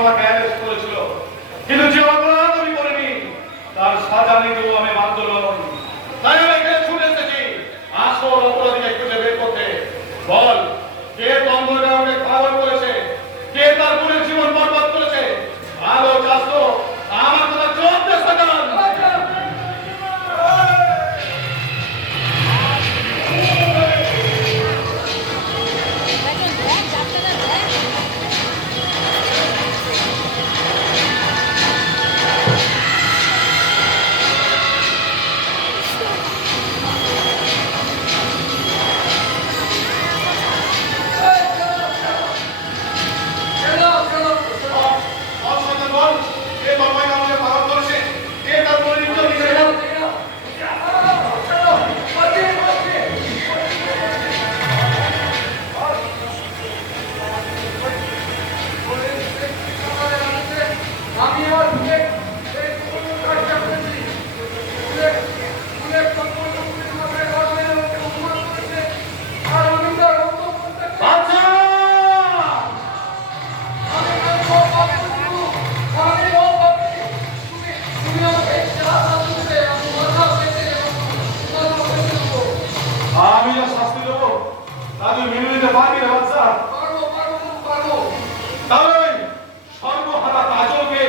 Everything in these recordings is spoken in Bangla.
আমাকে অ্যারেস্ট করেছিল, কিন্তু যে অপরাধ আমি করিনি তার সাজা নিতেও আমি বাধ্য নই। তাই আমি এখানে ছুটে এসেছি আসল অপরাধীকে খুঁজে বের করতে। বল, কে দ্বন্দ্বকে খাবার করেছে, কে তার বোনের জীবন বরবাদ করেছে? ভালো চাষ তো আমার কথা চলতে সাজান। আমি যা শাস্তি দেবো তা তুই মেনে নিতে পারবি রে বাচ্চা? তাহলে সর্বহারা কাজলকে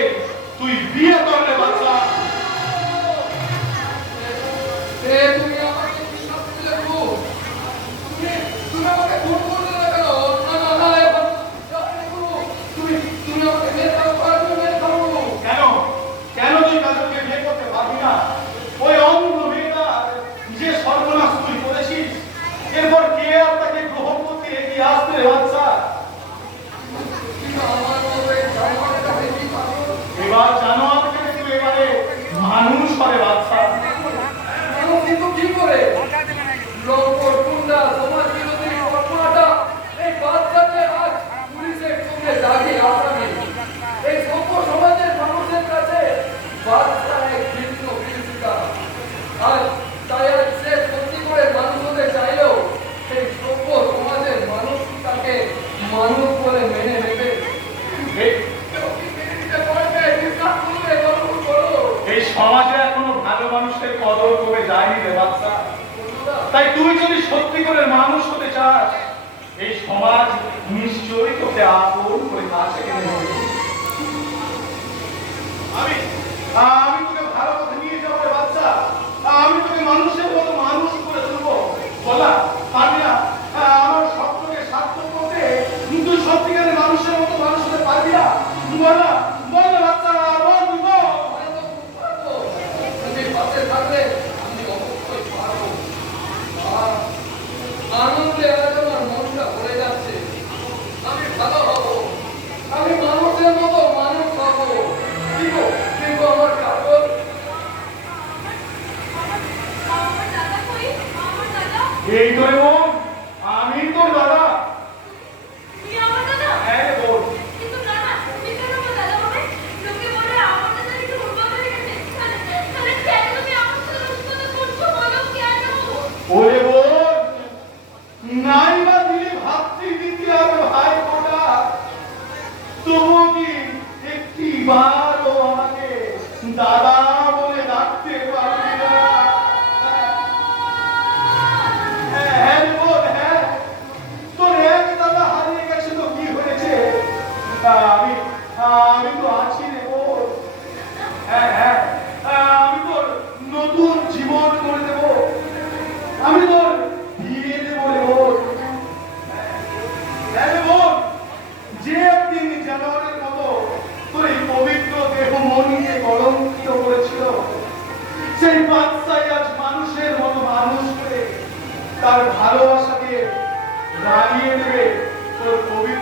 তুই বিয়ে করলে বাচ্চা। তুমি আমাকে বিশ্বাস দিলে তুমি আমাকে খুন করলে না কেন? না না না, তুমি আমাকে মেরে খাবো। কেন কেন তুই কাজলকে বিয়ে করতে পারবি না? ওই অন্ধ মেয়েটা যে সর্বনাশ তুই করেছিস, এরপর কে আর তাকে গ্রহণ করতে এগিয়ে আসবে রে বাচ্চা? এবার জানোয়ার থেকে তুই এবারে মানুষ হবে বাচ্চা। কিন্তু কি করে লোকর গুন্ডা সমাজ বিরোধী কর্মটা এই বাচ্চাকে আজ পুলিশের সঙ্গে দাঁড়িয়ে আসামি। এই সভ্য সমাজের মানুষের কাছে বাচ্চা এক ভিন্ন বিরোধিতা। আজ তাই আজ সে সত্যি করে মানুষ হতে চাইলেও সেই সভ্য সমাজের মানুষ তাকে মানুষ বলে মেনে নেবে। এই সমাজে এখনো ভালো মানুষের কদর করে যায়নি রে বাচ্চা। তাই তুই যদি সত্যি করে মানুষ হতে চাস, এই সমাজ নিশ্চয়ই তোকে আপন করে কাছে টেনে নেবে। আমি আমি তোকে ভালো পথে নিয়ে যাবো রে বাচ্চা। আমি তোকে মানুষের মতো মানুষ করে তুলবো। বলা পারবি না? আমার স্বপ্নকে সার্থক করতে তুই সত্যিকারের মানুষের মতো মানুষ হতে পারবি না? বলা বল না বাচ্চা, বল তুই বল। আনন্দে আজ আমার মনটা ভরে যাচ্ছে। আমি ভালো হব, আমি মানুষের মতো মানুষ হব। কিন্তু আমার কাগজ এই তো রে বোন, আমি তোর দাদা। হ্যাঁ রে বোন। ওরে বোন, নাই বা দিলে ভাতৃ আর ভাই ফোটা, তবুও কি একটি বারও আমাকে দাদা বলে ডাকতে পারবি না? হ্যাঁ রে বোন, হ্যাঁ, তোর এক দাদা হারিয়ে গেছে তো কি হয়েছে? আমি আমি তো আছি রে বোন। হ্যাঁ হ্যাঁ, আমি তোর নতুন জীবন করে দেবো। আমি তোর বিয়ে দেবো রে বোন। হ্যাঁ রে বোন, যে একদিন জানোয়ারের মতো তোর এই পবিত্র দেহ মনকে কলঙ্কিত করেছিল, সেই বাচ্চাই আজ মানুষের মতো মানুষ করে তার ভালোবাসাকে রাঙিয়ে দেবে তোর পবিত্র